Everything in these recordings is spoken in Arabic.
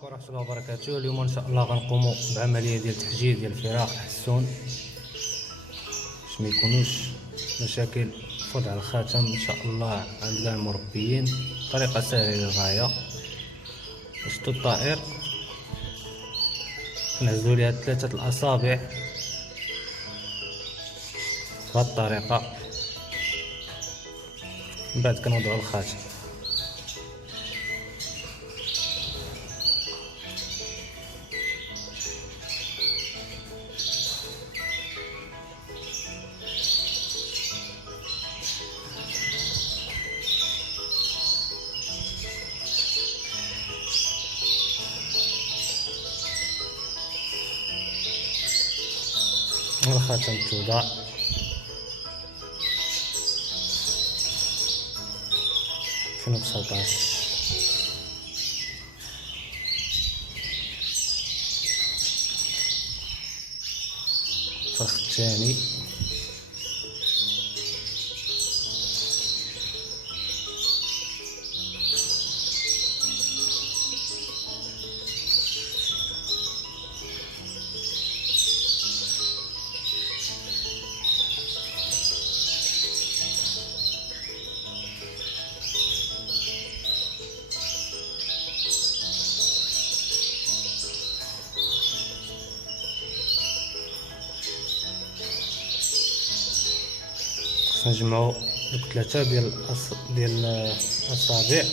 عليكم ورحمة الله وبركاته. اليوم ان شاء الله غنقوموا بعملية ديال تحجير ديال الفراخ الحسون باش ما يكونوش مشاكل في وضع الخاتم ان شاء الله عند كاع المربيين. طريقة سهلة للغاية. شدوا الطائر كنعزلوا ليها 3 الأصابع بهاد الطريقة، من بعد كنوضعوا الخاتم. الخاتم توضع في 19 الفخ الثاني خصنا نجمعو دوك 3 ديال الأصابع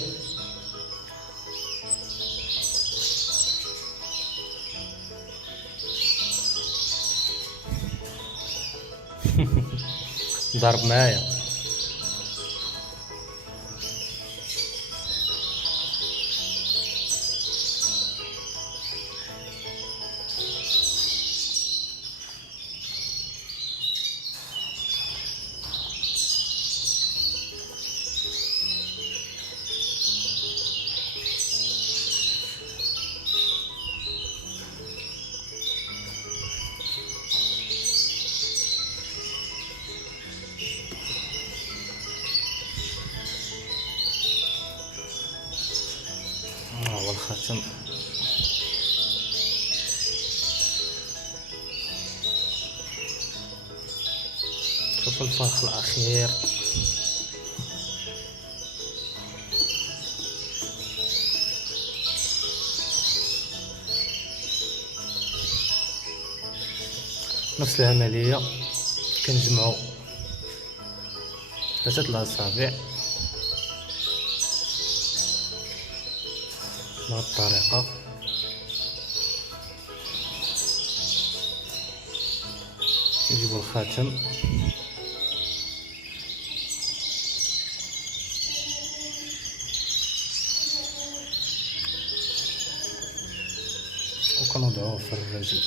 ضرب معايا. هو الخاتم. شوف الفرخ الأخير. نفس العملية كنجمعو 3 الأصابع بهاد الطريقة. نجيبو الخاتم وكنوضعوه في الرجل.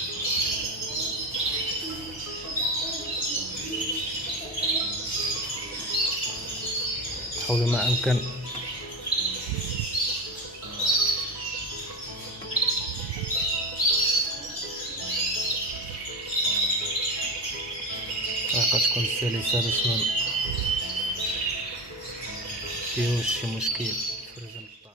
حاولوا ما أمكن الطريقة تكون سلسة باش مفيهوش شي مشكل.